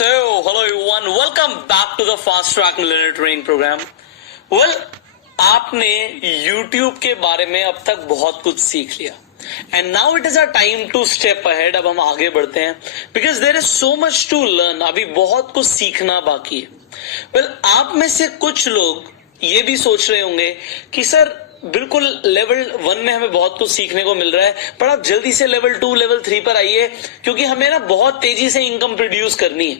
So, hello everyone, welcome back to the Fast Track Millionaire Training Program. Well, आपने YouTube के बारे में अब तक बहुत कुछ सीख लिया and now it is our time to step ahead. अब हम आगे बढ़ते हैं because there is so much to learn. अभी बहुत कुछ सीखना बाकी है. Well, आप में से कुछ लोग ये भी सोच रहे होंगे कि सर बिल्कुल लेवल 1 में हमें बहुत कुछ सीखने को मिल रहा है, पर आप जल्दी से लेवल 2 लेवल 3 पर आइए क्योंकि हमें ना बहुत तेजी से इनकम प्रोड्यूस करनी है.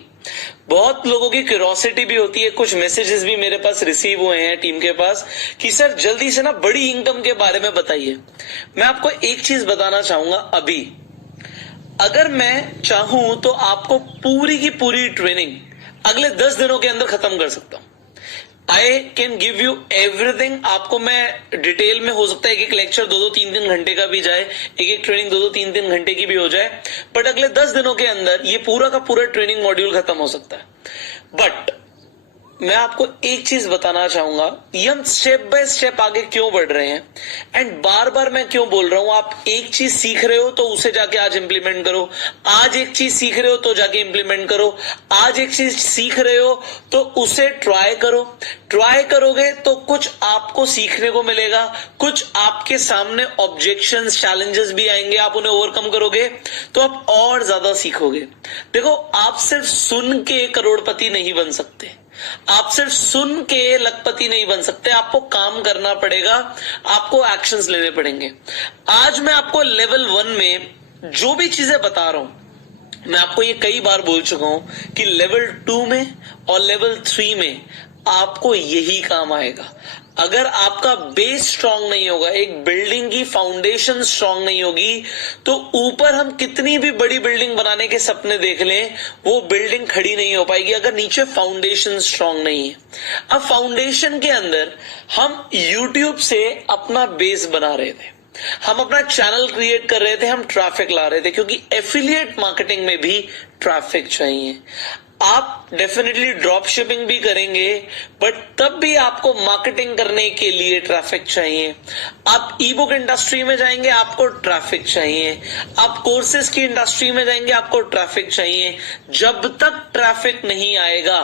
बहुत लोगों की क्यूरियोसिटी भी होती है, कुछ मैसेजेस भी मेरे पास रिसीव हुए हैं टीम के पास कि सर जल्दी से ना बड़ी इनकम के बारे में बताइए. मैं आपको एक चीज बताना चाहूंगा, अभी अगर मैं चाहूं तो आपको पूरी की पूरी ट्रेनिंग अगले 10 दिनों के अंदर खत्म कर सकता हूं. I can give you everything. आपको मैं डिटेल में, हो सकता है एक लेक्चर 2-2 3-3 घंटे का भी जाए, एक ट्रेनिंग 2-2 3-3 घंटे की भी हो जाए, बट अगले 10 दिनों के अंदर ये पूरा का पूरा ट्रेनिंग मॉड्यूल खत्म हो सकता है. बट मैं आपको एक चीज बताना चाहूंगा, ये हम स्टेप बाय स्टेप आगे क्यों बढ़ रहे हैं एंड बार बार मैं क्यों बोल रहा हूं. आप एक चीज सीख रहे हो तो उसे जाके आज इंप्लीमेंट करो, आज एक चीज सीख रहे हो तो जाके इंप्लीमेंट करो, आज एक चीज सीख रहे हो तो उसे ट्राई करो. ट्राई करोगे तो कुछ आपको सीखने को मिलेगा, कुछ आपके सामने ऑब्जेक्शंस चैलेंजेस भी आएंगे, आप उन्हें ओवरकम करोगे तो आप और ज्यादा सीखोगे. देखो, आप सिर्फ सुन के करोड़पति नहीं बन सकते, आप सिर्फ सुन के लखपति नहीं बन सकते, आपको काम करना पड़ेगा, आपको एक्शंस लेने पड़ेंगे. आज मैं आपको लेवल 1 में जो भी चीजें बता रहा हूं, मैं आपको ये कई बार बोल चुका हूं कि लेवल 2 में और लेवल 3 में आपको यही काम आएगा. अगर आपका बेस स्ट्रांग नहीं होगा, एक बिल्डिंग की फाउंडेशन स्ट्रांग नहीं होगी, तो ऊपर हम कितनी भी बड़ी बिल्डिंग बनाने के सपने देख लें, वो बिल्डिंग खड़ी नहीं हो पाएगी अगर नीचे फाउंडेशन स्ट्रांग नहीं है. अब फाउंडेशन के अंदर हम YouTube से अपना बेस बना रहे थे, हम अपना चैनल क्रिएट कर रहे थे, हम ट्रैफिक ला रहे थे, क्योंकि एफिलिएट मार्केटिंग में भी ट्रैफिक चाहिए. आप डेफिनेटली ड्रॉप शिपिंग भी करेंगे, बट तब भी आपको मार्केटिंग करने के लिए ट्रैफिक चाहिए. आप ई बुक इंडस्ट्री में जाएंगे, आपको ट्रैफिक चाहिए. आप कोर्सेज की इंडस्ट्री में जाएंगे, आपको ट्रैफिक चाहिए. जब तक ट्रैफिक नहीं आएगा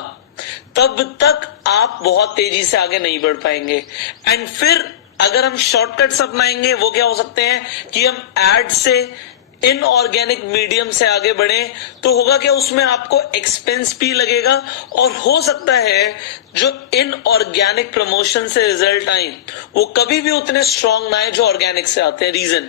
तब तक आप बहुत तेजी से आगे नहीं बढ़ पाएंगे. एंड फिर अगर हम शॉर्टकट्स अपनाएंगे, वो क्या हो सकते हैं कि हम एड से, इनऑर्गेनिक मीडियम से आगे बढ़े, तो होगा क्या, उसमें आपको एक्सपेंस भी लगेगा और हो सकता है जो इनऑर्गेनिक प्रमोशन से रिजल्ट आए वो कभी भी उतने स्ट्रांग ना आए जो ऑर्गेनिक से आते हैं. रीजन,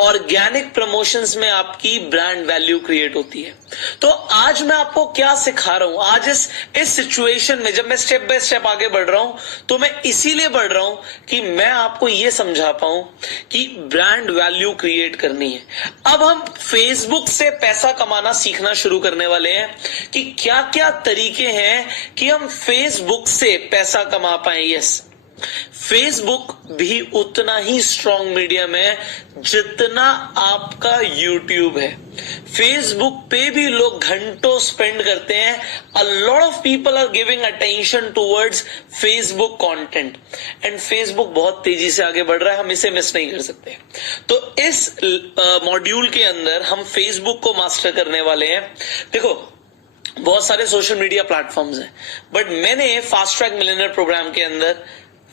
ऑर्गेनिक प्रमोशंस में आपकी ब्रांड वैल्यू क्रिएट होती है. तो आज मैं आपको क्या सिखा रहा हूं, आज इस सिचुएशन में जब मैं स्टेप बाय स्टेप आगे बढ़ रहा हूं, तो मैं इसीलिए बढ़ रहा हूं कि मैं आपको यह समझा पाऊं कि ब्रांड वैल्यू क्रिएट करनी है. अब हम फेसबुक से पैसा कमाना सीखना शुरू करने वाले हैं कि क्या क्या तरीके हैं कि हम फेसबुक से पैसा कमा पाए. यस, फेसबुक भी उतना ही स्ट्रांग मीडियम है जितना आपका यूट्यूब है. फेसबुक पे भी लोग घंटों स्पेंड करते हैं. A lot of people are giving attention towards Facebook content and Facebook बहुत तेजी से आगे बढ़ रहा है, हम इसे मिस नहीं कर सकते. तो इस मॉड्यूल के अंदर हम फेसबुक को मास्टर करने वाले हैं. देखो, बहुत सारे सोशल मीडिया प्लेटफॉर्म्स हैं, बट मैंने फास्ट ट्रैक मिलियनेयर प्रोग्राम के अंदर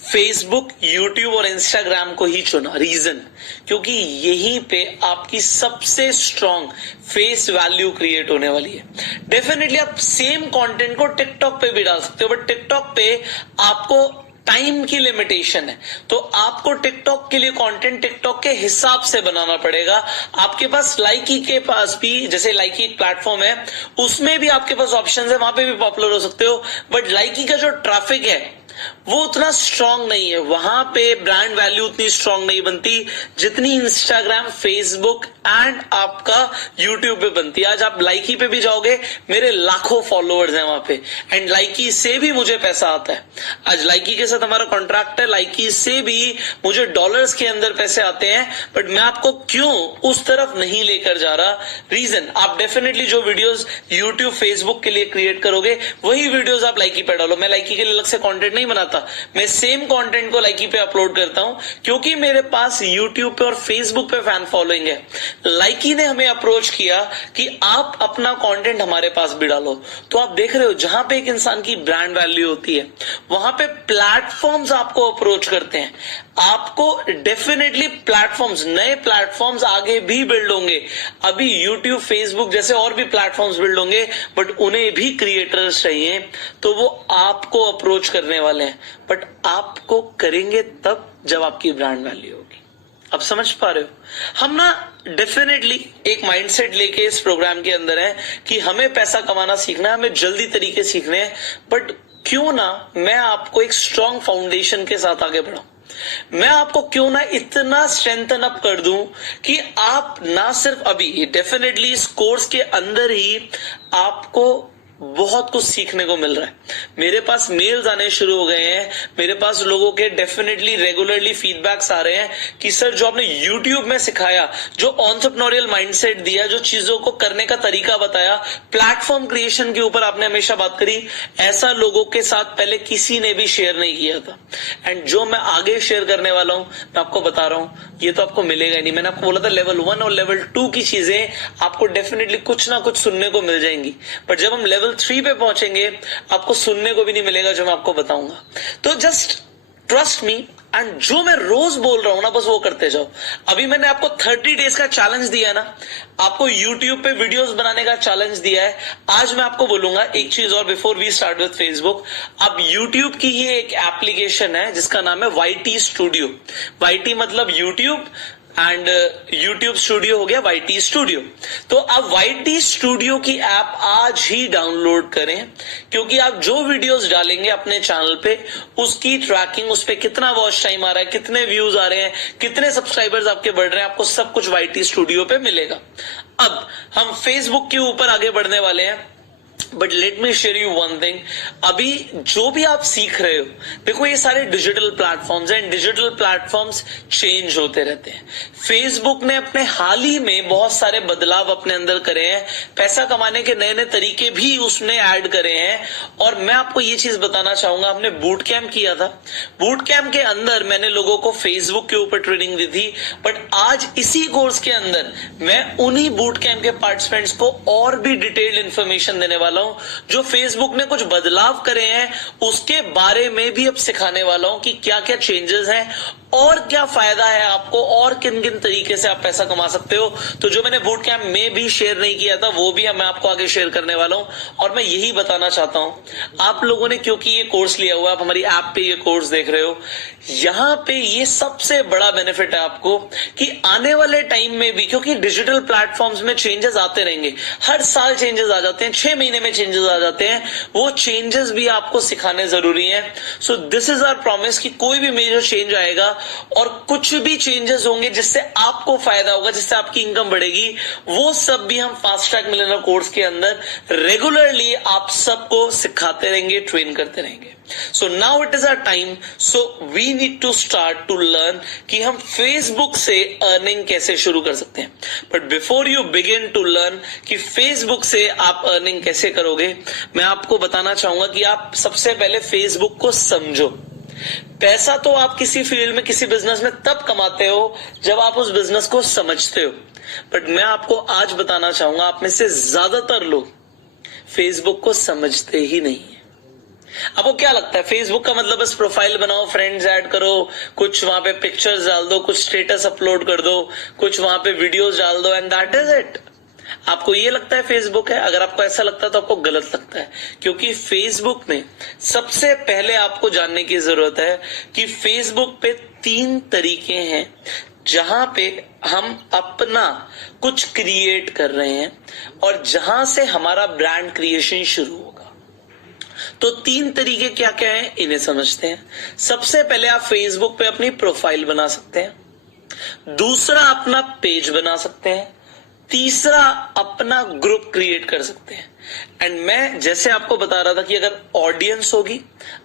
फेसबुक, यूट्यूब और इंस्टाग्राम को ही चुना. रीजन, क्योंकि यहीं पे आपकी सबसे स्ट्रांग फेस वैल्यू क्रिएट होने वाली है. डेफिनेटली आप सेम कंटेंट को टिकटॉक पे भी डाल सकते हो, बट टिकटॉक पे आपको टाइम की लिमिटेशन है, तो आपको टिकटॉक के लिए कंटेंट टिकटॉक के हिसाब से बनाना पड़ेगा. आपके पास लाइकी के पास भी, जैसे लाइकी एक प्लेटफॉर्म है, उसमें भी आपके पास ऑप्शन है, वहां पे भी पॉपुलर हो सकते हो, बट लाइकी का जो ट्रैफिक है वो उतना स्ट्रांग नहीं है, वहां पे ब्रांड वैल्यू उतनी स्ट्रांग नहीं बनती जितनी इंस्टाग्राम, फेसबुक एंड आपका यूट्यूब पे बनती है. आज आप लाइकी पे भी जाओगे, मेरे लाखों फॉलोअर्स हैं वहां पे, एंड लाइकी से भी मुझे पैसा आता है. आज लाइकी के साथ हमारा कॉन्ट्रैक्ट है, लाइकी से भी मुझे डॉलर्स के अंदर पैसे आते हैं, बट मैं आपको क्यों उस तरफ नहीं लेकर जा रहा. रीजन, आप डेफिनेटली जो वीडियोस यूट्यूब, फेसबुक के लिए क्रिएट करोगे वही वीडियोस आप लाइकी पे डालो. मैं लाइकी के लिए अलग से कंटेंट नहीं बनाता, मैं सेम कंटेंट को लाइकी पे अपलोड करता हूं क्योंकि मेरे पास यूट्यूब पे और फेसबुक पे फैन फॉलोइंग है. लाइकी ने हमें अप्रोच किया कि आप अपना कंटेंट हमारे पास भी डालो। तो आप देख रहे हो जहां पे एक इंसान की ब्रांड वैल्यू होती है वहां पे प्लेटफॉर्म्स आपको अप्रोच करते हैं। आपको डेफिनेटली प्लेटफॉर्म्स, नए प्लेटफॉर्म्स आगे भी बिल्ड होंगे। अभी यूट्यूब, फेसबुक जैसे और भी प्लेटफॉर्म्स बिल्ड होंगे, बट उन्हें भी क्रिएटर्स चाहिए, तो वो आपको अप्रोच करने वाले हैं। बट आपको करेंगे तब जब आपकी ब्रांड वैल्यू होगी। अब समझ पा रहे हो? हम ना डेफिनेटली एक माइंडसेट लेके इस प्रोग्राम के अंदर है कि हमें पैसा कमाना सीखना है, हमें जल्दी तरीके सीखने हैं, बट क्यों ना मैं आपको एक स्ट्रॉन्ग फाउंडेशन के साथ आगे बढ़ाऊं। मैं आपको क्यों ना इतना स्ट्रेंथन अप कर दूं कि आप ना सिर्फ अभी डेफिनेटली इस कोर्स के अंदर ही आपको बहुत कुछ सीखने को मिल रहा है। मेरे पास मेल्स आने शुरू हो गए हैं, मेरे पास लोगों के डेफिनेटली रेगुलरली फीडबैक्स आ रहे हैं कि सर जो आपने YouTube में सिखाया, जो एंटरप्रेन्योरियल माइंडसेट दिया, जो चीजों को करने का तरीका बताया, प्लेटफॉर्म क्रिएशन के ऊपर आपने हमेशा बात करी, ऐसा लोगों के साथ पहले किसी ने भी शेयर नहीं किया था। एंड जो मैं आगे शेयर करने वाला हूं, मैं आपको बता रहा हूं, ये तो आपको मिलेगा ही नहीं। मैंने आपको बोला था लेवल 1 और लेवल 2 की चीजें आपको डेफिनेटली कुछ ना कुछ सुनने को मिल जाएंगी, पर जब हम लेवल 3 पे पहुंचेंगे आपको सुनने को भी नहीं मिलेगा जो मैं आपको बताऊंगा। तो जस्ट ट्रस्ट मी, एंड जो मैं रोज बोल रहा हूं ना बस वो करते जाओ। अभी मैंने आपको 30 डेज का चैलेंज दिया है ना, आपको YouTube पे वीडियोस बनाने का चैलेंज दिया है। आज मैं आपको बोलूंगा एक चीज और before we start with Facebook. अब YouTube की ही एक एप्लीकेशन है जिसका नाम है YT स्टूडियो। YT मतलब YouTube एंड YouTube स्टूडियो हो गया YT स्टूडियो। तो आप YT स्टूडियो की ऐप आज ही डाउनलोड करें, क्योंकि आप जो वीडियोस डालेंगे अपने चैनल पे उसकी ट्रैकिंग, उस पे कितना वॉच टाइम आ रहा है, कितने व्यूज आ रहे हैं, कितने सब्सक्राइबर्स आपके बढ़ रहे हैं, आपको सब कुछ YT स्टूडियो पे मिलेगा। अब हम फेसबुक के ऊपर आगे बढ़ने वाले हैं, but let me share you one thing. अभी जो भी आप सीख रहे हो, देखो ये सारे डिजिटल प्लेटफॉर्म्स हैं, डिजिटल प्लेटफॉर्म्स चेंज होते रहते हैं। फेसबुक ने अपने हाल ही में बहुत सारे बदलाव अपने अंदर करे हैं, पैसा कमाने के नए नए तरीके भी उसने ऐड करे हैं। और मैं आपको ये चीज बताना चाहूंगा, हमने बूट कैंप किया था, बूट कैंप के अंदर मैंने लोगों को फेसबुक के ऊपर ट्रेनिंग दी थी, बट आज इसी कोर्स के अंदर मैं उन्हीं बूट कैंप के पार्टिसिपेंट्स को और भी डिटेल्ड इंफॉर्मेशन देने वाला हूं। जो फेसबुक ने कुछ बदलाव करे हैं उसके बारे में भी अब सिखाने वाला हूं कि क्या क्या चेंजेस हैं और क्या फायदा है आपको, और किन किन तरीके से आप पैसा कमा सकते हो। तो जो मैंने बूट कैंप में भी शेयर नहीं किया था वो भी मैं आपको आगे शेयर करने वाला हूं। और मैं यही बताना चाहता हूं, आप लोगों ने क्योंकि ये कोर्स लिया हुआ है, आप हमारी ऐप पे ये कोर्स देख रहे हो, यहां पे ये सबसे बड़ा बेनिफिट है आपको कि आने वाले टाइम में भी, क्योंकि डिजिटल प्लेटफॉर्म्स में चेंजेस आते रहेंगे, हर साल चेंजेस आ जाते हैं, 6 महीने में चेंजेस आ जाते हैं, वो चेंजेस भी आपको सिखाने जरूरी है। So this is our promise कि कोई भी मेजर चेंज आएगा और कुछ भी चेंजेस होंगे जिससे आपको फायदा होगा, जिससे आपकी इनकम बढ़ेगी, वो सब भी हम फास्ट ट्रैक मिलियनेयर कोर्स के अंदर रेगुलरली आप सबको सिखाते रहेंगे, ट्रेन करते रहेंगे। So now it is our time, so we need to start to learn कि हम फेसबुक से अर्निंग कैसे शुरू कर सकते हैं। But before you begin to learn कि फेसबुक से आप अर्निंग कैसे करोगे, मैं आपको बताना चाहूंगा कि आप सबसे पहले फेसबुक को समझो। पैसा तो आप किसी फील्ड में, किसी बिजनेस में तब कमाते हो जब आप उस बिजनेस को समझते हो, बट मैं आपको आज बताना चाहूंगा आप में से ज्यादातर लोग फेसबुक को समझते ही नहीं है। आपको क्या लगता है फेसबुक का मतलब बस प्रोफाइल बनाओ, फ्रेंड्स ऐड करो, कुछ वहां पे पिक्चर्स डाल दो, कुछ स्टेटस अपलोड कर दो, कुछ वहां पे वीडियोस डाल दो, एंड दैट इज इट? आपको ये लगता है फेसबुक है? अगर आपको ऐसा लगता है तो आपको गलत लगता है, क्योंकि फेसबुक में सबसे पहले आपको जानने की जरूरत है कि फेसबुक पे 3 तरीके हैं जहां पे हम अपना कुछ क्रिएट कर रहे हैं और जहां से हमारा ब्रांड क्रिएशन शुरू होगा। तो 3 तरीके क्या क्या हैं इन्हें समझते हैं। सबसे पहले आप फेसबुक पे अपनी प्रोफाइल बना सकते हैं, दूसरा अपना पेज बना सकते हैं, तीसरा अपना ग्रुप क्रिएट कर सकते हैं। एंड मैं जैसे आपको बता रहा था कि अगर ऑडियंस होगी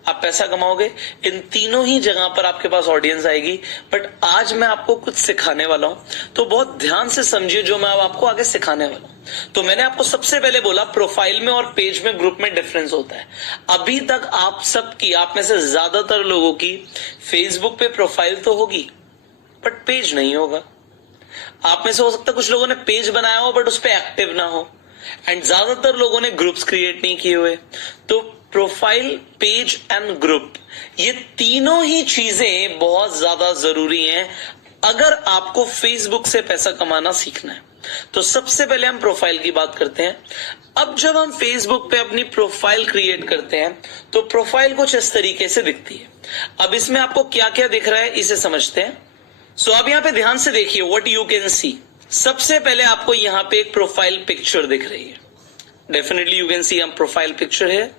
आप पैसा कमाओगे, इन तीनों ही जगह पर आपके पास ऑडियंस आएगी। बट आज मैं आपको कुछ सिखाने वाला हूं, तो बहुत ध्यान से समझिए जो मैं आपको आगे सिखाने वाला हूं। तो मैंने आपको सबसे पहले बोला प्रोफाइल में और पेज में, ग्रुप में डिफरेंस होता है। अभी तक आप सबकी, आप में से ज्यादातर लोगों की फेसबुक पे प्रोफाइल तो होगी बट पेज नहीं होगा। आप में से हो सकता है कुछ लोगों ने पेज बनाया हो बट उस पर एक्टिव ना हो, एंड ज्यादातर लोगों ने ग्रुप्स क्रिएट नहीं किए हुए। तो प्रोफाइल, पेज एंड ग्रुप, ये तीनों ही चीजें बहुत ज्यादा जरूरी हैं अगर आपको फेसबुक से पैसा कमाना सीखना है। तो सबसे पहले हम प्रोफाइल की बात करते हैं। अब जब हम फेसबुक पे अपनी प्रोफाइल क्रिएट करते हैं तो प्रोफाइल कुछ इस तरीके से दिखती है। अब इसमें आपको क्या क्या दिख रहा है इसे समझते हैं। सो अब यहां पे ध्यान से देखिए, व्हाट यू कैन सी। सबसे पहले आपको यहां पे एक प्रोफाइल पिक्चर दिख रही है। डेफिनेटली यू कैन सी हम प्रोफाइल पिक्चर है।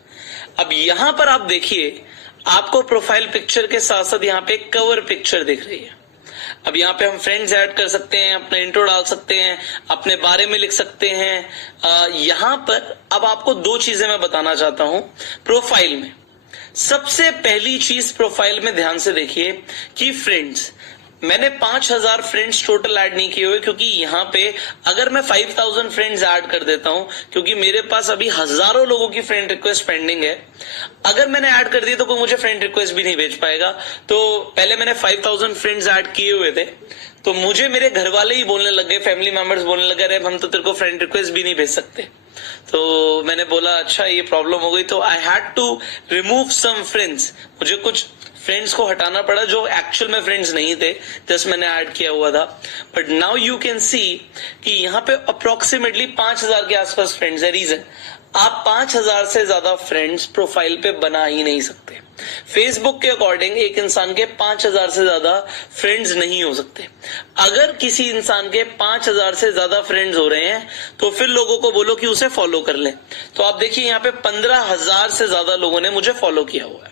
अब यहां पर आप देखिए, आपको प्रोफाइल पिक्चर के साथ साथ यहां पे एक कवर पिक्चर दिख रही है। अब यहाँ पे हम फ्रेंड्स ऐड कर सकते हैं, अपना इंट्रो डाल सकते हैं, अपने बारे में लिख सकते हैं। यहाँ पर अब आपको दो चीजें मैं बताना चाहता हूं प्रोफाइल में। सबसे पहली चीज प्रोफाइल में ध्यान से देखिए कि फ्रेंड्स, मैंने 5000 फ्रेंड्स टोटल ऐड नहीं किए हुए, क्योंकि यहाँ पे अगर मैं 5000 फ्रेंड्स ऐड कर देता हूं, क्योंकि मेरे पास अभी हजारों लोगों की फ्रेंड रिक्वेस्ट पेंडिंग है, अगर मैंने ऐड कर दिया तो कोई मुझे फ्रेंड रिक्वेस्ट भी नहीं भेज पाएगा। तो पहले मैंने 5000 फ्रेंड्स ऐड किए हुए थे, तो मुझे मेरे घर वाले ही बोलने लग गए, फैमिली मेंबर्स बोलने लगे, अरे हम तो तेरे को फ्रेंड रिक्वेस्ट भी नहीं भेज सकते। तो मैंने बोला अच्छा ये प्रॉब्लम हो गई, तो I had to remove some friends. मुझे कुछ फ्रेंड्स को हटाना पड़ा जो एक्चुअल में फ्रेंड्स नहीं थे, जस्ट मैंने ऐड किया हुआ था। But now you can see कि यहाँ पे अप्रोक्सीमेटली 5000 के आसपास फ्रेंड्स है। रीजन, आप 5000 से ज्यादा फ्रेंड्स प्रोफाइल पे बना ही नहीं सकते। फेसबुक के अकॉर्डिंग एक इंसान के 5000 से ज्यादा फ्रेंड्स नहीं हो सकते। अगर किसी इंसान के 5000 से ज्यादा फ्रेंड्स हो रहे हैं तो फिर लोगों को बोलो कि उसे फॉलो कर ले। तो आप देखिए यहाँ पे 15000 से ज्यादा लोगों ने मुझे फॉलो किया हुआ है,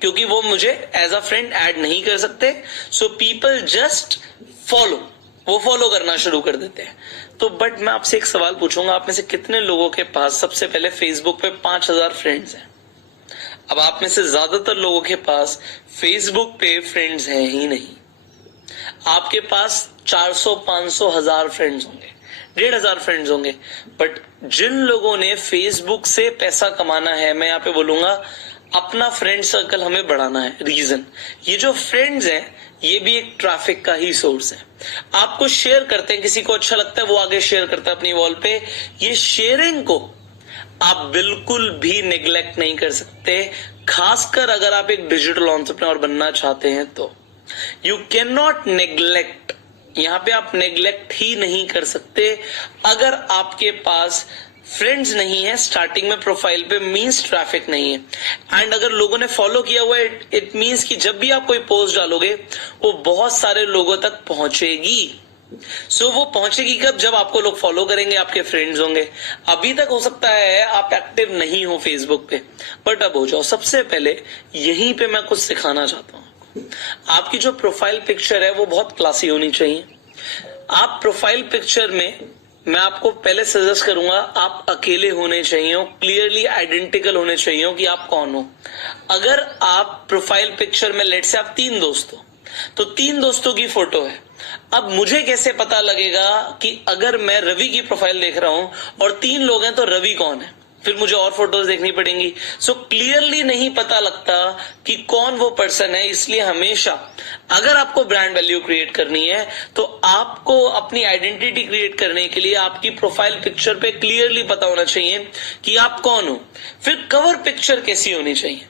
क्योंकि वो मुझे एज अ फ्रेंड ऐड नहीं कर सकते। सो पीपल जस्ट फॉलो, वो फॉलो करना शुरू कर देते हैं। तो बट मैं आपसे एक सवाल पूछूंगा, आप में से कितने लोगों के पास सबसे पहले फेसबुक पे 5000 फ्रेंड्स हैं? अब आप में से ज्यादातर लोगों के पास फेसबुक पे फ्रेंड्स हैं ही नहीं। आपके पास 400, 500, 1000 फ्रेंड्स होंगे, 1500 फ्रेंड्स होंगे। बट जिन लोगों ने फेसबुक से पैसा कमाना है, मैं यहाँ पे बोलूंगा अपना फ्रेंड सर्कल हमें बढ़ाना है। रीजन, ये जो फ्रेंड्स हैं ये भी एक ट्रैफिक का ही सोर्स है। आपको शेयर करते हैं, किसी को अच्छा लगता है वो आगे शेयर करता है अपनी वॉल पे। ये शेयरिंग को आप बिल्कुल भी नेग्लेक्ट नहीं कर सकते, खासकर अगर आप एक डिजिटल एंटरप्रेन्योर बनना चाहते हैं तो। यू कैन नॉट नेग्लेक्ट, यहां पे आप नेग्लेक्ट ही नहीं कर सकते। अगर आपके पास फ्रेंड्स नहीं है स्टार्टिंग में प्रोफाइल पे, मींस ट्रैफिक नहीं है। एंड अगर लोगों ने फॉलो किया हुआ है, इट मींस कि जब भी आप कोई पोस्ट डालोगे वो बहुत सारे लोगों तक पहुंचेगी। सो वो पहुंचेगी कब? जब आपको लोग फॉलो करेंगे, आपके फ्रेंड्स होंगे। अभी तक हो सकता है आप एक्टिव नहीं हो फेसबुक पे, बट अब हो जाओ। सबसे पहले यहीं पे मैं कुछ सिखाना चाहता हूं। आपकी जो प्रोफाइल पिक्चर है वो बहुत क्लासी होनी चाहिए। आप प्रोफाइल पिक्चर में, मैं आपको पहले सजेस्ट करूंगा, आप अकेले होने चाहिए, क्लियरली आइडेंटिकल होने चाहिए कि आप कौन हो। अगर आप प्रोफाइल पिक्चर में लेट से आप 3 दोस्त हो, तो 3 दोस्तों की फोटो है। अब मुझे कैसे पता लगेगा कि अगर मैं रवि की प्रोफाइल देख रहा हूं और 3 लोग हैं तो रवि कौन है? फिर मुझे और फोटोज देखनी पड़ेंगी। सो क्लियरली नहीं पता लगता कि कौन वो पर्सन है। इसलिए हमेशा अगर आपको ब्रांड वैल्यू क्रिएट करनी है तो आपको अपनी आइडेंटिटी क्रिएट करने के लिए आपकी प्रोफाइल पिक्चर पे क्लियरली पता होना चाहिए कि आप कौन हो। फिर कवर पिक्चर कैसी होनी चाहिए?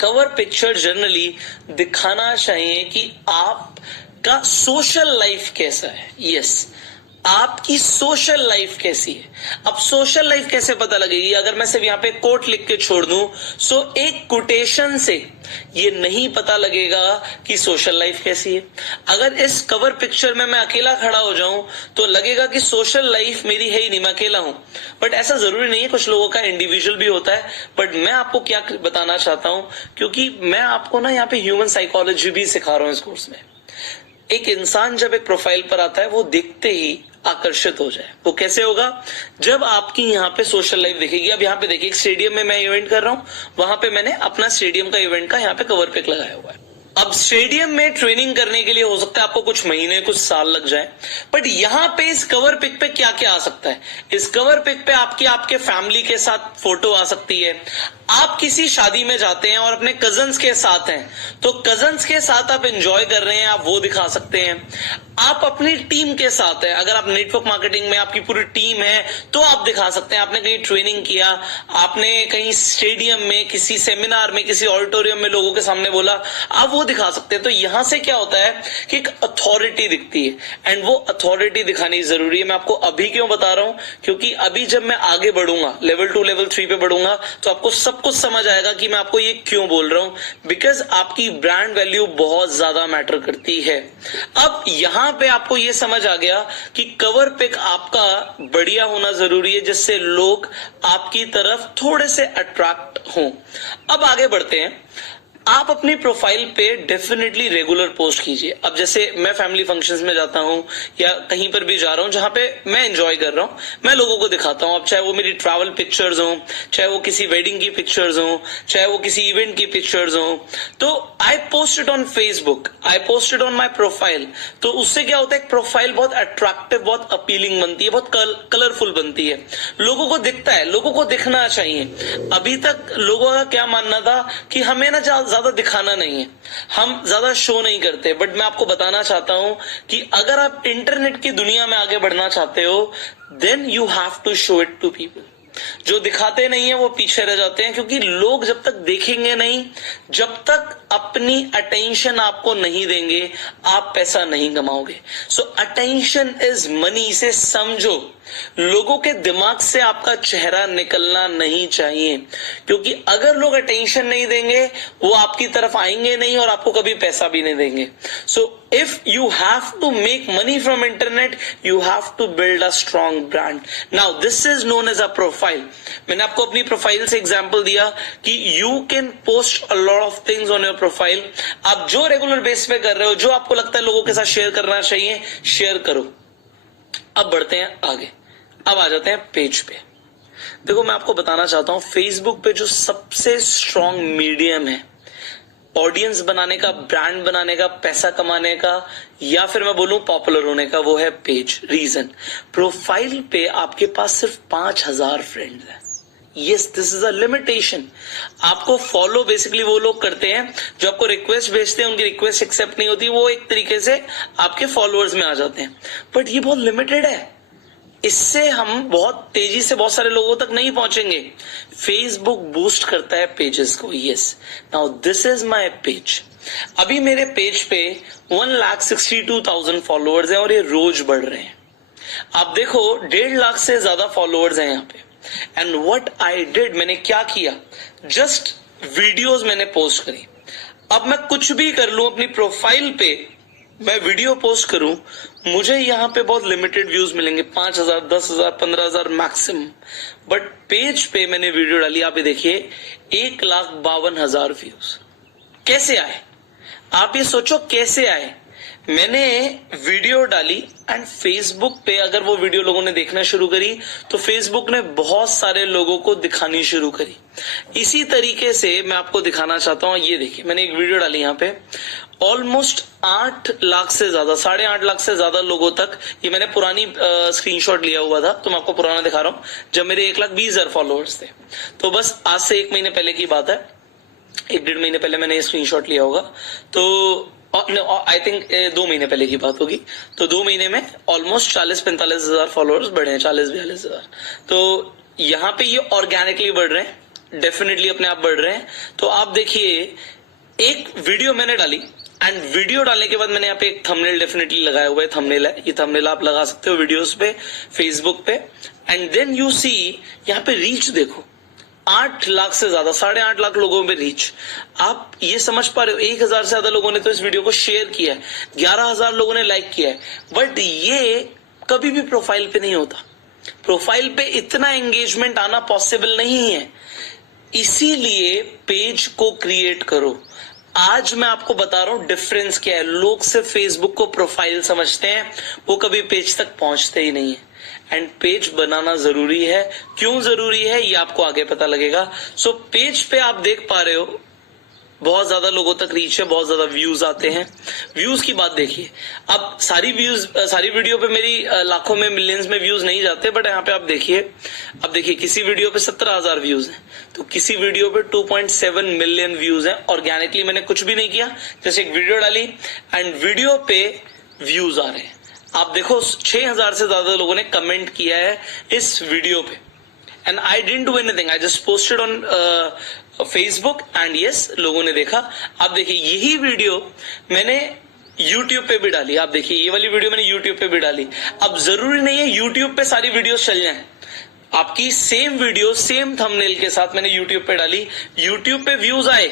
कवर पिक्चर जनरली दिखाना चाहिए कि आपका सोशल लाइफ कैसा है। यस, आपकी सोशल लाइफ कैसी है। अब सोशल लाइफ कैसे पता लगेगी? अगर मैं सिर्फ यहाँ पे कोट लिख के छोड़ दूं, सो एक कोटेशन से ये नहीं पता लगेगा कि सोशल लाइफ कैसी है। अगर इस कवर पिक्चर में मैं अकेला खड़ा हो जाऊं तो लगेगा कि सोशल लाइफ मेरी है ही नहीं, मैं अकेला हूं। बट ऐसा जरूरी नहीं है, कुछ लोगों का इंडिविजुअल भी होता है। बट मैं आपको क्या बताना चाहता हूं, क्योंकि मैं आपको ना यहाँ पे ह्यूमन साइकोलॉजी भी सिखा रहा हूं इस कोर्स में। एक इंसान जब एक प्रोफाइल पर आता है वो देखते ही आकर्षित हो जाए। वो कैसे होगा? जब आपकी यहाँ पे सोशल लाइफ दिखेगी। अब यहाँ पे देखिए, एक स्टेडियम में मैं इवेंट कर रहा हूँ, वहां पे मैंने अपना स्टेडियम का इवेंट का यहाँ पे कवर पिक लगाया हुआ है। अब स्टेडियम में ट्रेनिंग करने के लिए हो सकता है आपको कुछ महीने, कुछ साल लग जाए। बट यहाँ पे इस कवर पिक पे क्या क्या आ सकता है? इस कवर पिक पे आपके फैमिली के साथ फोटो आ सकती है, आप किसी शादी में जाते हैं और अपने कजन्स के साथ हैं, तो कजन्स के साथ आप एंजॉय कर रहे हैं, आप वो दिखा सकते हैं। आप अपनी टीम के साथ हैं, अगर आप नेटवर्क मार्केटिंग में आपकी पूरी टीम है तो आप दिखा सकते हैं। आपने कहीं ट्रेनिंग किया, आपने कहीं स्टेडियम में, किसी सेमिनार में, किसी ऑडिटोरियम में लोगों के सामने बोला, आप वो दिखा सकते हैं। तो यहां से क्या होता है कि एक अथॉरिटी दिखती है, एंड वो अथॉरिटी दिखानी जरूरी है। मैं आपको अभी क्यों बता रहा हूं, क्योंकि अभी जब मैं आगे बढ़ूंगा, लेवल 2 लेवल 3 पे बढ़ूंगा, तो आपको सब कुछ समझ आएगा कि मैं आपको ये क्यों बोल रहा हूं। बिकॉज आपकी ब्रांड वैल्यू बहुत ज्यादा मैटर करती है। अब यहां पे आपको ये समझ आ गया कि कवर पिक आपका बढ़िया होना जरूरी है, जिससे लोग आपकी तरफ थोड़े से अट्रैक्ट हों। अब आगे बढ़ते हैं। आप अपनी प्रोफाइल पे डेफिनेटली रेगुलर पोस्ट कीजिए। अब जैसे मैं फैमिली फंक्शंस में जाता हूं या कहीं पर भी जा रहा हूं जहां पे मैं एंजॉय कर रहा हूं, मैं लोगों को दिखाता हूं। अब चाहे वो मेरी ट्रैवल पिक्चर्स हो, चाहे वो किसी वेडिंग की पिक्चर्स हो, चाहे वो किसी इवेंट की पिक्चर्स हो, तो I post it on Facebook, I post it on my profile. तो उससे क्या होता है, प्रोफाइल बहुत अट्रैक्टिव, बहुत अपीलिंग बनती है, बहुत कलरफुल बनती है, लोगों को दिखता है, लोगों को दिखना चाहिए। अभी तक लोगों का क्या मानना था कि हमें ना ज्यादा दिखाना नहीं है, हम ज्यादा शो नहीं करते। बट मैं आपको बताना चाहता हूं कि अगर आप इंटरनेट की दुनिया में आगे बढ़ना चाहते हो, then you have to show it to people. जो दिखाते नहीं है वो पीछे रह जाते हैं, क्योंकि लोग जब तक देखेंगे नहीं, जब तक अपनी अटेंशन आपको नहीं देंगे, आप पैसा नहीं कमाओगे। सो अटेंशन इज मनी, इसे समझो। लोगों के दिमाग से आपका चेहरा निकलना नहीं चाहिए, क्योंकि अगर लोग अटेंशन नहीं देंगे, वो आपकी तरफ आएंगे नहीं और आपको कभी पैसा भी नहीं देंगे। So if you have to make money from internet, you have to build a strong brand. Now this is known as a profile. मैंने आपको अपनी प्रोफाइल से एग्जांपल दिया कि you can post a lot of things on your profile. आप जो regular base पे कर रहे हो, जो आपको लगता है लोगों के साथ शेयर करना चाहिए, शेयर करो। अब बढ़ते हैं आगे। अब आ जाते हैं पेज पे। देखो, मैं आपको बताना चाहता हूं, फेसबुक पे जो सबसे स्ट्रॉन्ग मीडियम है ऑडियंस बनाने का, ब्रांड बनाने का, पैसा कमाने का, या फिर मैं बोलूं पॉपुलर होने का, वो है पेज। रीजन, प्रोफाइल पे आपके पास सिर्फ 5000 फ्रेंड्स हैं। Yes, this is a limitation. आपको फॉलो बेसिकली वो लोग करते हैं जो आपको रिक्वेस्ट भेजते हैं, उनकी रिक्वेस्ट एक्सेप्ट नहीं होती, वो एक तरीके से आपके फॉलोअर्स में आ जाते हैं। बट ये बहुत लिमिटेड है, इससे हम बहुत तेजी से बहुत सारे लोगों तक नहीं पहुंचेंगे। फेसबुक बूस्ट करता है पेजेस को। Yes, now this is my page. अभी मेरे पेज पे 1,62,000 फॉलोअर्स हैं और ये रोज बढ़ रहे हैं। आप देखो, 1.5 लाख से ज्यादा फॉलोअर्स हैं यहाँ पे। एंड व्हाट आई डिड, मैंने क्या किया, जस्ट वीडियोस मैंने पोस्ट करी। अब मैं कुछ भी कर लूं अपनी प्रोफाइल पे, मैं वीडियो पोस्ट करूं, मुझे यहां पे बहुत लिमिटेड व्यूज मिलेंगे, 5,000, 10,000, 15,000 मैक्सिमम। बट पेज पे मैंने वीडियो डाली, आप ये देखिए, 1,52,000 व्यूज। कैसे आए, आप ये सोचो कैसे आए। मैंने वीडियो डाली एंड फेसबुक पे अगर वो वीडियो लोगों ने देखना शुरू करी, तो फेसबुक ने बहुत सारे लोगों को दिखानी शुरू करी। इसी तरीके से मैं आपको दिखाना चाहता हूं, ये देखिए, मैंने एक वीडियो डाली यहाँ पे, ऑलमोस्ट 8 लाख से ज्यादा, 8.5 लाख से ज्यादा लोगों तक। ये मैंने पुरानी स्क्रीनशॉट लिया हुआ था, तो मैं आपको पुराना दिखा रहा हूं, जब मेरे 1,20,000 फॉलोअर्स थे। तो बस आज से 1 महीने पहले की बात है, 1-1.5 महीने पहले मैंने ये स्क्रीनशॉट लिया होगा। तो आई थिंक 2 महीने पहले की बात होगी। तो 2 महीने में ऑलमोस्ट 40-45 हजार फॉलोअर्स बढ़े हैं, 40-42 हजार। तो यहाँ पे ये ऑर्गेनिकली बढ़ रहे हैं, डेफिनेटली अपने आप बढ़ रहे हैं। तो आप देखिए, एक वीडियो मैंने डाली एंड वीडियो डालने के बाद मैंने यहाँ पे एक थंबनेल डेफिनेटली लगाया हुआ है, थंबनेल है, ये थंबनेल आप लगा सकते हो वीडियोस पे, फेसबुक पे। एंड देन यू सी, यहाँ पे रीच देखो, 8 लाख से ज्यादा, 8.5 लाख लोगों में रीच। आप ये समझ पा रहे हो, 1,000 से ज्यादा लोगों ने तो इस वीडियो को शेयर किया है, 11,000 लोगों ने लाइक किया है। बट ये कभी भी प्रोफाइल पे नहीं होता, प्रोफाइल पे इतना एंगेजमेंट आना पॉसिबल नहीं है। इसीलिए पेज को क्रिएट करो। आज मैं आपको बता रहा हूं डिफरेंस क्या है। लोग सिर्फ फेसबुक को प्रोफाइल समझते हैं, वो कभी पेज तक पहुंचते ही नहीं है। एंड पेज बनाना जरूरी है। क्यों जरूरी है ये आपको आगे पता लगेगा। सो पेज पे आप देख पा रहे हो, बहुत ज्यादा लोगों तक रीच है, बहुत ज्यादा व्यूज आते हैं। व्यूज की बात देखिए, अब सारी वीडियो पे मेरी लाखों में मिलियंस में व्यूज नहीं जाते, बट यहाँ पे आप देखिए, अब देखिए किसी वीडियो पे 17,000 व्यूज हैं, तो किसी वीडियो पे 2.7 मिलियन व्यूज हैं। ऑर्गेनिकली मैंने कुछ भी नहीं किया, जैसे एक वीडियो डाली एंड वीडियो पे व्यूज आ रहे हैं। आप देखो 6,000 से ज्यादा लोगों ने कमेंट किया है इस वीडियो पे, and I didn't do anything, I just posted on Facebook and yes, लोगों ने देखा। आप देखिए यही वीडियो मैंने YouTube पे भी डाली, आप देखिए ये वाली वीडियो मैंने YouTube पे भी डाली। अब जरूरी नहीं है YouTube पे सारी वीडियोस चल जाएं, आपकी सेम वीडियो सेम थंबनेल के साथ मैंने YouTube पे डाली, YouTube पे व्यूज आए,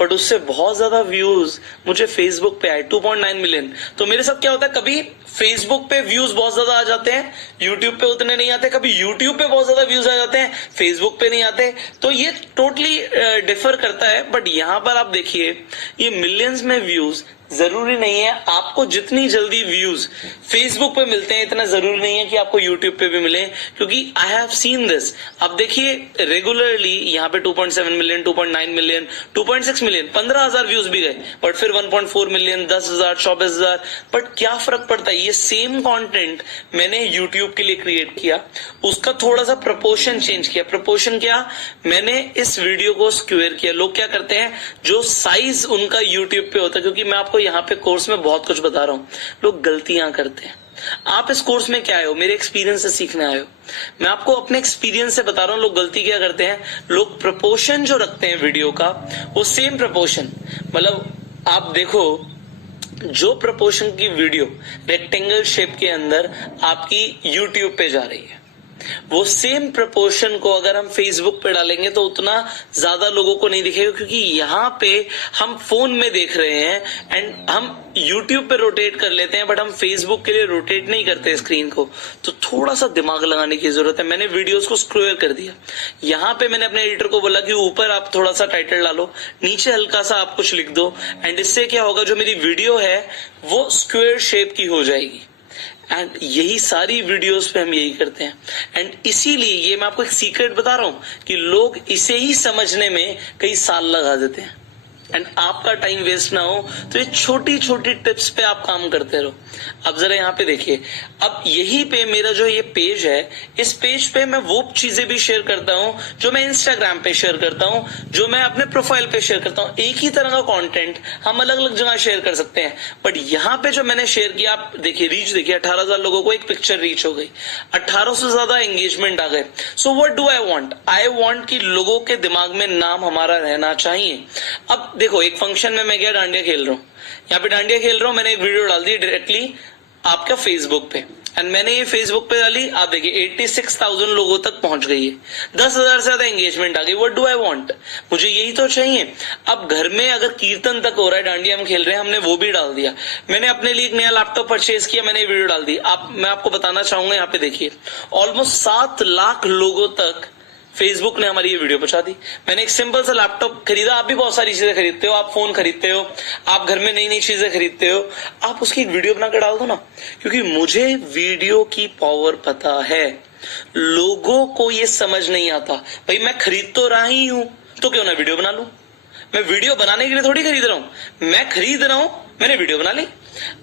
बट उससे बहुत ज्यादा व्यूज मुझे फेसबुक पे आए, 2.9 मिलियन। तो मेरे साथ क्या होता है, कभी फेसबुक पे व्यूज बहुत ज्यादा आ जाते हैं, यूट्यूब पे उतने नहीं आते, कभी यूट्यूब पे बहुत ज्यादा व्यूज आ जाते हैं, फेसबुक पे नहीं आते। तो ये टोटली डिफर करता है। बट यहां पर आप देखिए ये मिलियंस में व्यूज, जरूरी नहीं है आपको जितनी जल्दी व्यूज फेसबुक पे मिलते हैं इतना जरूरी नहीं है कि आपको यूट्यूब पे भी मिले, क्योंकि आई हैव सीन दिस। अब देखिए रेगुलरली यहाँ पे 2.7 मिलियन, 2.9 मिलियन, 2.6 मिलियन, 15,000 व्यूज भी गए, बट फिर 1.4 मिलियन, 10,000, 24,000। बट क्या फर्क पड़ता है, ये सेम कंटेंट मैंने यूट्यूब के लिए क्रिएट किया, उसका थोड़ा सा प्रपोर्शन चेंज किया। प्रपोर्शन क्या, मैंने इस वीडियो को स्क्वेयर किया। लोग क्या करते हैं, जो साइज उनका यूट्यूब पे होता है, क्योंकि मैं आपको यहाँ पे कोर्स में बहुत कुछ बता रहा हूँ, लोग गलतियां करते हैं। आप इस कोर्स में क्या आए हो, मेरे एक्सपीरियंस से सीखने आए हो, मैं आपको अपने एक्सपीरियंस से बता रहा हूँ। लोग गलती क्या करते हैं, लोग प्रपोर्शन जो रखते हैं वीडियो का, वो सेम प्रपोर्शन, मतलब आप देखो जो प्रपोर्शन की वीडियो रेक्टेंगल शेप के अंदर आपकी यूट्यूब पे जा रही है, वो सेम प्रपोर्शन को अगर हम फेसबुक पे डालेंगे तो उतना ज्यादा लोगों को नहीं दिखेगा, क्योंकि यहाँ पे हम फोन में देख रहे हैं एंड हम यूट्यूब पे रोटेट कर लेते हैं, बट हम फेसबुक के लिए रोटेट नहीं करते स्क्रीन को। तो थोड़ा सा दिमाग लगाने की जरूरत है। मैंने वीडियोस को स्क्रोल कर दिया, यहाँ पे मैंने अपने एडिटर को बोला कि ऊपर आप थोड़ा सा टाइटल डालो, नीचे हल्का सा आप कुछ लिख दो, एंड इससे क्या होगा, जो मेरी वीडियो है वो स्क्वायर शेप की हो जाएगी। एंड यही सारी वीडियोस पे हम यही करते हैं, एंड इसीलिए ये मैं आपको एक सीक्रेट बता रहा हूं कि लोग इसे ही समझने में कई साल लगा देते हैं, एंड आपका टाइम वेस्ट ना हो तो ये छोटी छोटी टिप्स पे आप काम करते रहो। अब जरा यहाँ पे देखिए, अब यही पे मेरा जो ये पेज है, इस पेज पे मैं वो चीजें भी शेयर करता हूँ जो मैं इंस्टाग्राम पे शेयर करता हूँ, जो मैं अपने प्रोफाइल पे शेयर करता हूँ। एक ही तरह का कंटेंट हम अलग अलग जगह शेयर कर सकते हैं, बट यहाँ पे जो मैंने शेयर किया, आप देखिए रीच देखिए, 18,000 लोगों को एक पिक्चर रीच हो गई, 1800 से ज्यादा एंगेजमेंट आ गए। So what do I want, I want कि लोगों के दिमाग में नाम हमारा रहना चाहिए। अब देखो एक फंक्शन में मैं गया, डांडिया खेल रहा हूँ, यहाँ पे डांडिया खेल रहा हूँ, मैंने एक वीडियो डाल दी डायरेक्टली आपका फेसबुक पे, एंड मैंने ये फेसबुक पे डाली, आप देखिए 86,000 लोगों तक पहुंच गई है, 10,000 से ज्यादा एंगेजमेंट आ गई। व्हाट डू आई वांट, मुझे यही तो चाहिए। अब घर में अगर कीर्तन तक हो रहा है, डांडिया हम खेल रहे हैं, हमने वो भी डाल दिया। मैंने अपने लिए एक नया लैपटॉप परचेज किया, मैंने वीडियो डाल दी। मैं आपको बताना चाहूंगा, यहाँ पे देखिए ऑलमोस्ट 7 लाख लोगों तक फेसबुक ने हमारी ये वीडियो पहुंचा दी। मैंने एक सिंपल सा लैपटॉप खरीदा, आप भी बहुत सारी चीजें खरीदते हो, आप फोन खरीदते हो, आप घर में नई नई चीजें खरीदते हो, आप उसकी एक वीडियो बना कर डाल दो ना, क्योंकि मुझे वीडियो की पावर पता है। लोगों को ये समझ नहीं आता, भाई मैं खरीद तो रहा ही हूं तो क्यों ना वीडियो बना लूं। मैं वीडियो बनाने के लिए थोड़ी खरीद रहा हूं, मैं खरीद रहा हूं, मैंने वीडियो बना ली।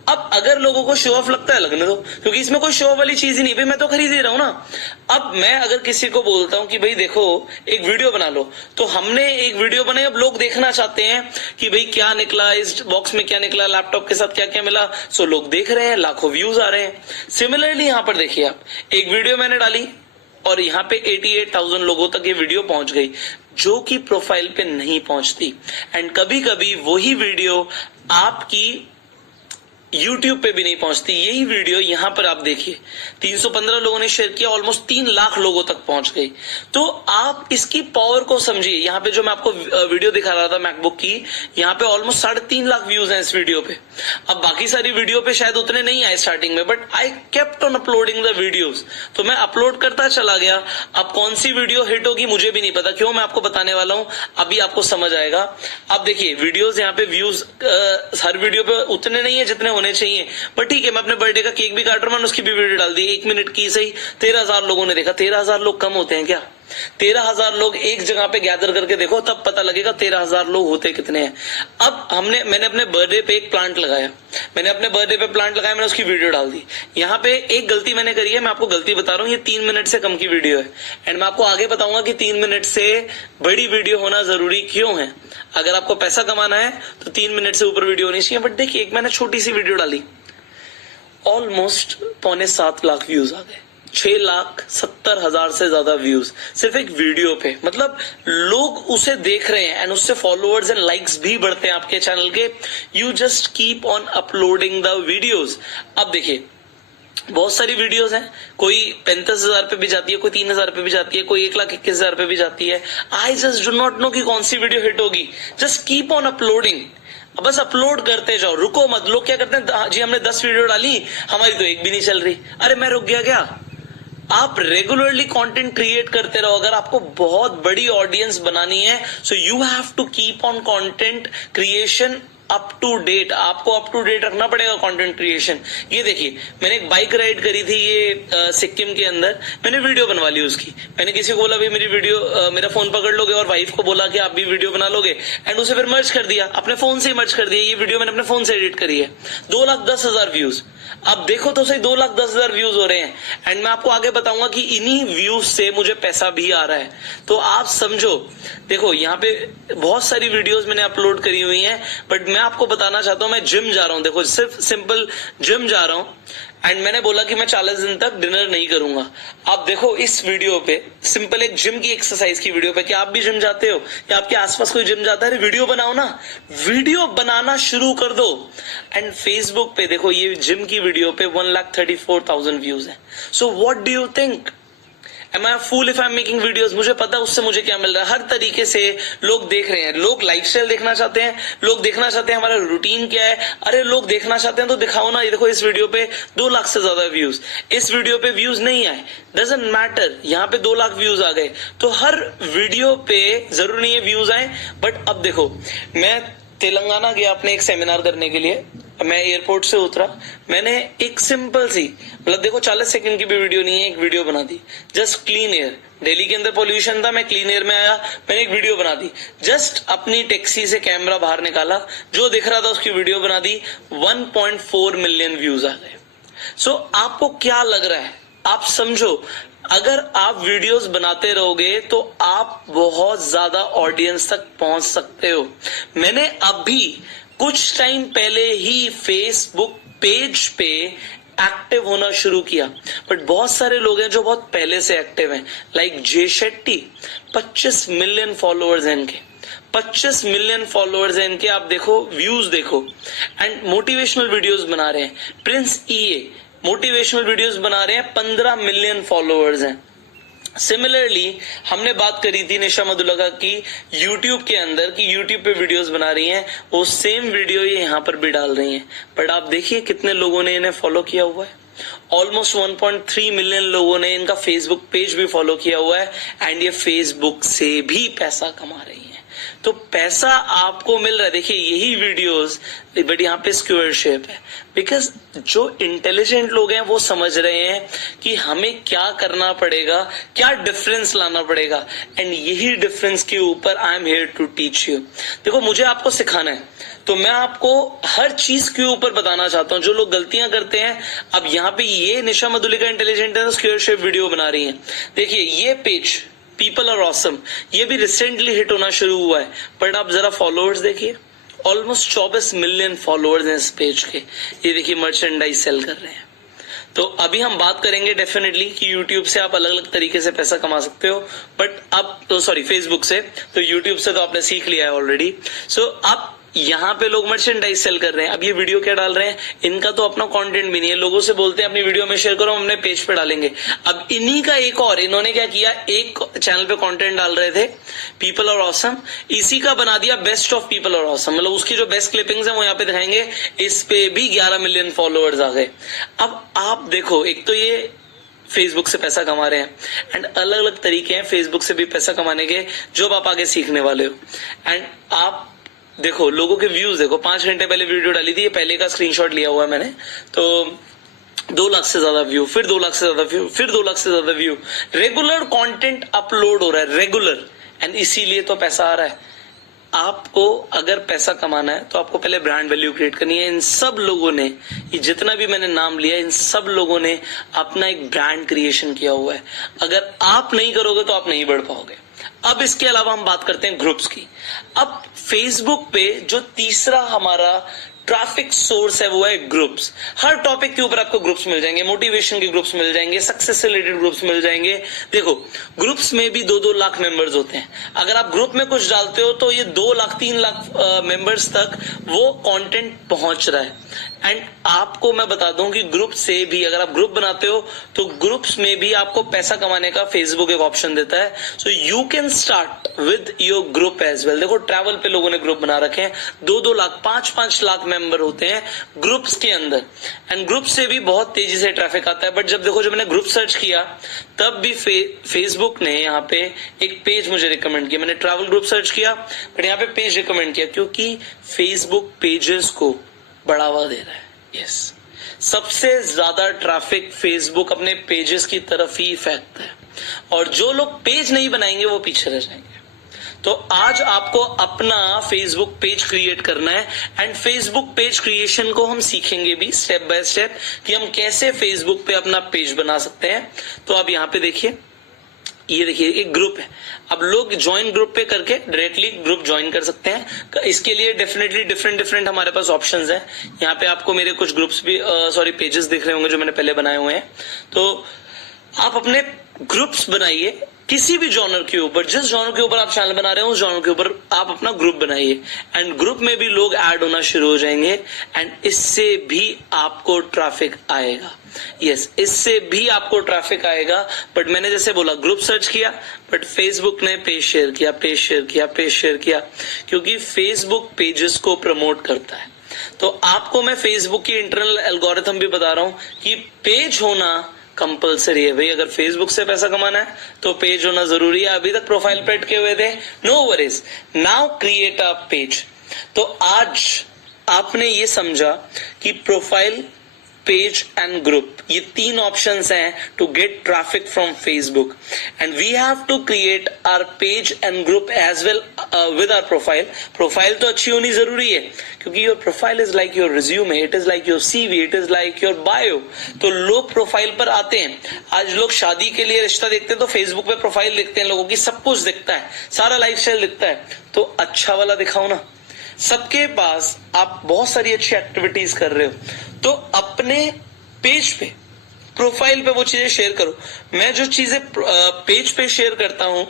अब अगर लोगों को शो ऑफ लगता है, लगने दो, क्योंकि इसमें कोई शो ऑफ वाली चीज ही नहीं, भाई मैं तो खरीद ही रहा हूं ना। अब मैं अगर किसी को बोलता हूं कि भाई देखो एक वीडियो बना लो, तो हमने एक वीडियो बनाई, अब लोग देखना चाहते हैं कि भाई क्या निकला इस बॉक्स में, क्या निकला लैपटॉप के साथ, क्या क्या मिला। सो लोग देख रहे हैं, लाखों व्यूज आ रहे हैं। सिमिलरली यहां पर देखिए आप, एक वीडियो मैंने डाली और यहाँ पे 88,000 लोगों तक ये वीडियो पहुंच गई, जो कि प्रोफाइल पे नहीं पहुंचती। एंड कभी कभी वही वीडियो आपकी YouTube पे भी नहीं पहुंचती। यही वीडियो यहाँ पर आप देखिए 315 लोगों ने शेयर किया, ऑलमोस्ट 3 लाख लोगों तक पहुंच गई। तो आप इसकी पावर को समझिए। यहाँ पे जो मैं आपको वीडियो दिखा रहा था मैकबुक की, यहाँ पे ऑलमोस्ट 3.5 लाख व्यूज हैं इस वीडियो पे। अब बाकी सारी वीडियो पे शायद उतने नहीं आए स्टार्टिंग में, but I kept on uploading the videos. तो मैं अपलोड करता चला गया। अब कौन सी वीडियो हिट होगी मुझे भी नहीं पता, क्यों, मैं आपको बताने वाला हूं, अभी आपको समझ आएगा। अब देखिए वीडियोस यहाँ पे व्यूज हर वीडियो पे उतने नहीं है जितने होने चाहिए, पर ठीक है, मैं अपने बर्थडे का केक भी काट रहा हूं, उसकी भी वीडियो डाल दी, 1 मिनट की सही, 13,000 लोगों ने देखा। 13,000 लोग कम होते हैं क्या? 13,000 लोग एक जगह पे गैदर करके देखो, तब पता लगेगा 13,000 लोग होते कितने हैं। अब मैंने अपने बर्थडे पे एक प्लांट लगाया, मैंने उसकी वीडियो डाल दी। यहाँ पे एक गलती मैंने करी है, मैं आपको गलती बता रहा हूँ, ये 3 मिनट से कम की वीडियो है एंड मैं आपको आगे बताऊंगा कि 3 मिनट से बड़ी वीडियो होना जरूरी क्यों है। अगर आपको पैसा कमाना है तो 3 मिनट से ऊपर वीडियो होनी चाहिए। बट देखिए, एक मैंने छोटी सी वीडियो डाली, ऑलमोस्ट 6.25 लाख व्यूज आ गए, 6,70,000 से ज्यादा व्यूज सिर्फ एक वीडियो पे। मतलब लोग उसे देख रहे हैं एंड उससे फॉलोअर्स एंड लाइक्स भी बढ़ते हैं आपके चैनल के। You just keep on uploading the videos. अब देखिए, बहुत सारी वीडियोस हैं, कोई 35,000 पे भी जाती है, कोई 3,000 पे भी जाती है, कोई 1,21,000 पे भी जाती है। I just do not know कि कौन सी वीडियो हिट होगी। जस्ट कीप ऑन अपलोडिंग, बस अपलोड करते जाओ, रुको मत। लोग क्या करते हैं, जी हमने 10 वीडियो डाली, हमारी तो एक भी नहीं चल रही, अरे मैं रुक गया क्या। आप रेगुलरली कंटेंट क्रिएट करते रहो। अगर आपको बहुत बड़ी ऑडियंस बनानी है, so you have to keep on content creation up to date. आपको अप टू डेट रखना पड़ेगा कंटेंट क्रिएशन। ये देखिए, मैंने एक बाइक राइड करी थी ये सिक्किम के अंदर, मैंने वीडियो बनवा ली उसकी। मैंने किसी को बोला भाई मेरी वीडियो, मेरा फोन पकड़ लोगे, और वाइफ को बोला कि आप भी वीडियो बना लोगे, एंड उसे फिर मर्ज कर दिया, अपने फोन से ही मर्ज कर दिया। ये वीडियो मैंने अपने फोन से एडिट करी है, 2,10,000 व्यूज। अब देखो तो सही, 2,10,000 व्यूज हो रहे हैं एंड मैं आपको आगे बताऊंगा कि इन्हीं व्यूज से मुझे पैसा भी आ रहा है। तो आप समझो, देखो यहाँ पे बहुत सारी वीडियोस मैंने अपलोड करी हुई हैं, बट मैं आपको बताना चाहता हूं, मैं जिम जा रहा हूं। देखो, सिर्फ सिंपल जिम जा रहा हूं एंड मैंने बोला कि मैं 40 दिन तक डिनर नहीं करूंगा। आप देखो इस वीडियो पे, सिंपल एक जिम की एक्सरसाइज की वीडियो पे, कि आप भी जिम जाते हो या आपके आसपास कोई जिम जाता है, वीडियो बनाओ ना, वीडियो बनाना शुरू कर दो। एंड फेसबुक पे देखो, ये जिम की वीडियो पे 1,34,000 व्यूज है। So what do you think? Am I a fool if I'm making videos? मुझे पता है उससे मुझे क्या मिल रहा है। हर तरीके से लोग देख रहे हैं, लोग लाइफस्टाइल देखना चाहते हैं, लोग देखना चाहते हैं हमारा रूटीन क्या है। अरे लोग देखना चाहते हैं तो दिखाओ ना। ये देखो, इस वीडियो पे 2 लाख से ज्यादा व्यूज, इस वीडियो पे व्यूज नहीं आए, डजंट मैटर, यहाँ पे 2 लाख व्यूज आ गए। तो हर वीडियो पे जरूर नहीं है व्यूज आए। बट अब देखो, मैं तेलंगाना गया अपने एक सेमिनार करने के लिए, मैं एयरपोर्ट से उतरा, मैंने एक सिंपल सी, मतलब देखो 40 सेकंड की भी वीडियो नहीं है, एक वीडियो बना दी। जस्ट क्लीन एयर, दिल्ली के अंदर पोल्यूशन था, मैं क्लीन एयर में आया, मैंने एक वीडियो बना दी। जस्ट अपनी टैक्सी से कैमरा बाहर निकाला, जो दिख रहा था उसकी वीडियो बना दी, 1.4 मिलियन व्यूज आ गए। सो आपको क्या लग रहा है? आप समझो, अगर आप वीडियोस बनाते रहोगे तो आप बहुत ज्यादा ऑडियंस तक पहुंच सकते हो। मैंने अभी कुछ टाइम पहले ही फेसबुक पेज पे एक्टिव होना शुरू किया, बट बहुत सारे लोग हैं जो बहुत पहले से एक्टिव हैं, लाइक जे शेट्टी, 25 मिलियन फॉलोअर्स हैं इनके, 25 मिलियन फॉलोअर्स हैं इनके। आप देखो, व्यूज देखो, एंड मोटिवेशनल वीडियोस बना रहे हैं। प्रिंस ईए मोटिवेशनल वीडियोस बना रहे हैं, 15 मिलियन फॉलोअर्स हैं। सिमिलरली हमने बात करी थी निशा मधुलका की YouTube के अंदर, कि YouTube पे वीडियोस बना रही हैं, वो सेम वीडियो ये यहाँ पर भी डाल रही हैं। बट आप देखिए कितने लोगों ने इन्हें फॉलो किया हुआ है। ऑलमोस्ट 1.3 मिलियन लोगों ने इनका फेसबुक पेज भी फॉलो किया हुआ है एंड ये फेसबुक से भी पैसा कमा रही है। तो पैसा आपको मिल रहा है। देखिए यही वीडियोस, बट यहाँ पे स्क्योरशिप है, बिकॉज जो इंटेलिजेंट लोग हैं वो समझ रहे हैं कि हमें क्या करना पड़ेगा, क्या डिफरेंस लाना पड़ेगा, एंड यही डिफरेंस के ऊपर I am here to teach you. देखो, मुझे आपको सिखाना है, तो मैं आपको हर चीज के ऊपर बताना चाहता हूं। जो लोग गलतियां करते हैं, अब यहाँ पे ये निशा मधुलिका इंटेलिजेंट है, स्क्योरशिप वीडियो बना रही है। देखिए ये पेज पीपल आर ऑसम, ये भी रिसेंटली हिट होना शुरू हुआ है, बट आप जरा फॉलोअर्स देखिए, ऑलमोस्ट 24 मिलियन फॉलोअर्स हैं इस पेज के। ये देखिए मर्चेंडाइज सेल कर रहे हैं। तो अभी हम बात करेंगे डेफिनेटली कि YouTube से आप अलग अलग तरीके से पैसा कमा सकते हो, बट अब तो सॉरी फेसबुक से, तो YouTube से तो आपने सीख लिया है ऑलरेडी। सो अब यहाँ पे लोग मर्चेंडाइज सेल कर रहे हैं। अब ये वीडियो क्या डाल रहे हैं, इनका तो अपना कंटेंट भी नहीं है, लोगों से बोलते हैं अपनी वीडियो में शेयर करो, हम अपने पेज पे डालेंगे। अब इन्हीं का एक और, इन्होंने क्या किया, एक चैनल पे कंटेंट डाल रहे थे पीपल आर ऑसम, इसी का बना दिया best of people are awesome, मतलब उसकी जो बेस्ट क्लिपिंग्स है वो यहाँ पे दिखाएंगे। इस पे भी 11 मिलियन फॉलोअर्स आ गए। अब आप देखो, एक तो ये फेसबुक से पैसा कमा रहे हैं, एंड अलग अलग तरीके हैं फेसबुक से भी पैसा कमाने के, जो आप आगे सीखने वाले हो। एंड आप देखो लोगों के व्यूज देखो, 5 घंटे पहले वीडियो डाली थी, ये पहले का स्क्रीनशॉट लिया हुआ है मैंने, तो 2 लाख से ज्यादा व्यू, फिर 2 लाख से ज्यादा व्यू, फिर 2 लाख से ज्यादा व्यू, रेगुलर कंटेंट अपलोड हो रहा है, रेगुलर, एंड इसीलिए तो पैसा आ रहा है। आपको अगर पैसा कमाना है तो आपको पहले ब्रांड वैल्यू क्रिएट करनी है। इन सब लोगों ने, ये जितना भी मैंने नाम लिया, इन सब लोगों ने अपना एक ब्रांड क्रिएशन किया हुआ है। अगर आप नहीं करोगे तो आप नहीं बढ़ पाओगे। अब इसके अलावा हम बात करते हैं ग्रुप्स की। अब फेसबुक पे जो तीसरा हमारा ट्रैफिक सोर्स है वो है ग्रुप्स। हर टॉपिक के ऊपर आपको ग्रुप्स मिल जाएंगे, मोटिवेशन के ग्रुप्स मिल जाएंगे, सक्सेस से रिलेटेड ग्रुप्स मिल जाएंगे। देखो, ग्रुप्स में भी 2-2 लाख मेंबर्स होते हैं। अगर आप ग्रुप में कुछ डालते हो तो ये 2 लाख 3 लाख मेंबर्स तक वो कंटेंट पहुंच रहा है। एंड आपको मैं बता दूं कि ग्रुप से भी, अगर आप ग्रुप बनाते हो तो ग्रुप्स में भी आपको पैसा कमाने का फेसबुक एक ऑप्शन देता है। So you can start with your group as well. देखो, ट्रैवल पे लोगों ने ग्रुप बना रखे हैं, 2-2 लाख 5-5 लाख मेंबर होते हैं ग्रुप्स के अंदर, एंड ग्रुप से भी बहुत तेजी से ट्रैफिक आता है। बट जब देखो, जब मैंने ग्रुप सर्च किया तब भी फेसबुक ने यहाँ पे एक पेज मुझे रिकमेंड किया। मैंने ट्रैवल ग्रुप सर्च किया बट यहाँ पे पेज रिकमेंड किया, क्योंकि फेसबुक पेजेस को बढ़ावा दे रहा है। यस, सबसे ज्यादा ट्रैफिक फेसबुक अपने पेजेस की तरफ ही फेंकता है, और जो लोग पेज नहीं बनाएंगे वो पीछे रह जाएंगे। तो आज आपको अपना फेसबुक पेज क्रिएट करना है, एंड फेसबुक पेज क्रिएशन को हम सीखेंगे भी स्टेप बाय स्टेप कि हम कैसे फेसबुक पे अपना पेज बना सकते हैं। तो आप यहाँ पे देखिए, ये देखिए एक ग्रुप है। अब लोग ज्वाइन ग्रुप पे करके डायरेक्टली ग्रुप ज्वाइन कर सकते हैं। इसके लिए डेफिनेटली डिफरेंट हमारे पास ऑप्शंस हैं। यहाँ पे आपको मेरे कुछ ग्रुप्स भी पेजेस दिख रहे होंगे जो मैंने पहले बनाए हुए हैं। तो आप अपने ग्रुप्स बनाइए किसी भी जॉनर के ऊपर, जिस जॉनर के ऊपर आप चैनल बना रहे हो उस जॉनर के ऊपर आप अपना ग्रुप बनाइए, एंड ग्रुप में भी लोग ऐड होना शुरू हो जाएंगे, एंड इससे भी आपको ट्रैफिक आएगा। यस, इससे भी आपको ट्रैफिक आएगा। बट मैंने जैसे बोला, ग्रुप सर्च किया बट फेसबुक ने पेज शेयर किया, पेज शेयर किया, पेज शेयर किया, क्योंकि फेसबुक पेजेस को प्रमोट करता है। तो आपको मैं फेसबुक की इंटरनल एल्गोरिथम भी बता रहा हूं कि पेज होना कंपलसरी है। भाई, अगर फेसबुक से पैसा कमाना है तो पेज होना जरूरी है। अभी तक प्रोफाइल पे अटके हुए थे, no worries, now create a page. तो आज आपने ये समझा कि प्रोफाइल, पेज एंड ग्रुप, ये 3 ऑप्शंस हैं to get traffic from Facebook, and we have to create our page and group as well with our profile. Profile तो अच्छी होनी जरूरी है, क्योंकि your profile is like your resume, it is like your CV, it is like your bio. तो लोग profile पर आते हैं। आज लोग शादी के लिए रिश्ता देखते हैं तो फेसबुक पे प्रोफाइल देखते हैं, लोगों की सब कुछ दिखता है, सारा लाइफस्टाइल दिखता है। तो अच्छा वाला दिखाओ ना। सबके पास आप बहुत सारी अच्छी एक्टिविटीज कर रहे हो, तो अपने पेज पे, प्रोफाइल पे वो चीजें शेयर करो। मैं जो चीजें पेज पे शेयर करता हूं,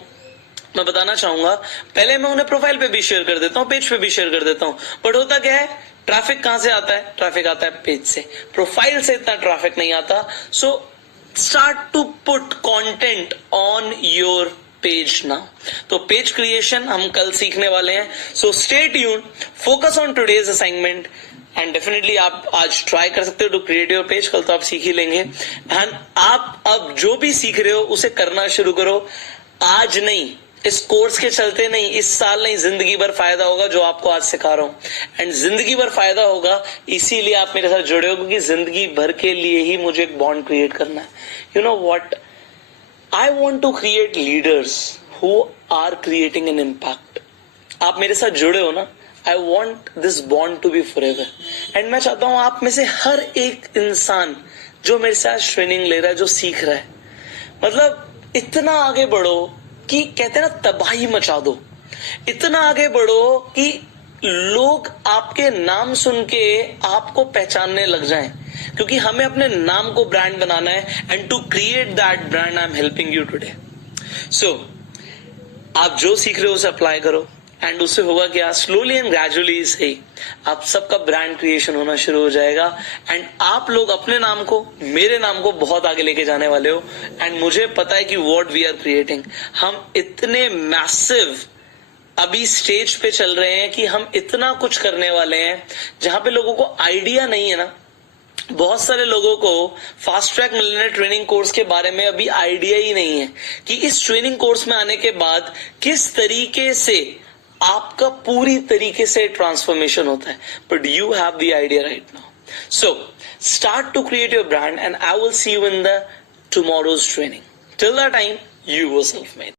मैं बताना चाहूंगा, पहले मैं उन्हें प्रोफाइल पे भी शेयर कर देता हूं, पेज पे भी शेयर कर देता हूं। बट होता क्या है, ट्रैफिक कहां से आता है? ट्रैफिक आता है पेज से, प्रोफाइल से इतना ट्रैफिक नहीं आता। So start to put content on your page ना। तो पेज क्रिएशन हम कल सीखने वाले हैं। So stay tuned, focus on today's assignment, and definitely आप आज ट्राई कर सकते हो टू क्रिएट योर पेज। कल तो आप सीख ही लेंगे, एंड आप अब जो भी सीख रहे हो उसे करना शुरू करो। आज नहीं, इस कोर्स के चलते नहीं, इस साल नहीं, जिंदगी भर फायदा होगा जो आपको आज सिखा रहा हूं। एंड जिंदगी भर फायदा होगा, इसीलिए आप मेरे साथ जुड़े हो, क्योंकि जिंदगी भर के लिए ही मुझे एक बॉन्ड क्रिएट करना है। You know what, I want to create leaders who are creating an impact. आप मेरे साथ जुड़े हो ना, I want this bond to be forever. And मैं चाहता हूं आप में से हर एक इंसान जो मेरे साथ ट्रेनिंग ले रहा है, जो सीख रहा है, मतलब इतना आगे बढ़ो कि कहते हैं ना, तबाही मचा दो। इतना आगे बढ़ो कि लोग आपके नाम सुन के आपको पहचानने लग जाएं, क्योंकि हमें अपने नाम को ब्रांड बनाना है। And to create that brand I am helping you today. So आप जो सीख रहे हो उसे अप्लाई करो, एंड उससे होगा क्या, स्लोली एंड ग्रेजुअली सही आप सबका ब्रांड क्रिएशन होना शुरू हो जाएगा। एंड आप लोग अपने नाम को, मेरे नाम को बहुत आगे लेके जाने वाले हो। एंड मुझे पता है कि व्हाट वी आर क्रिएटिंग, हम इतने मैसिव अभी स्टेज पे चल रहे हैं कि हम इतना कुछ करने वाले हैं जहां पे लोगों को आइडिया नहीं है ना। बहुत सारे लोगों को fast track millionaire training course के बारे में अभी आइडिया ही नहीं है कि इस ट्रेनिंग कोर्स में आने के बाद किस तरीके से आपका पूरी तरीके से ट्रांसफॉर्मेशन होता है। But you have the idea right now. So start to create your brand and I will see you in the tomorrow's training. Till that time, you were self-made.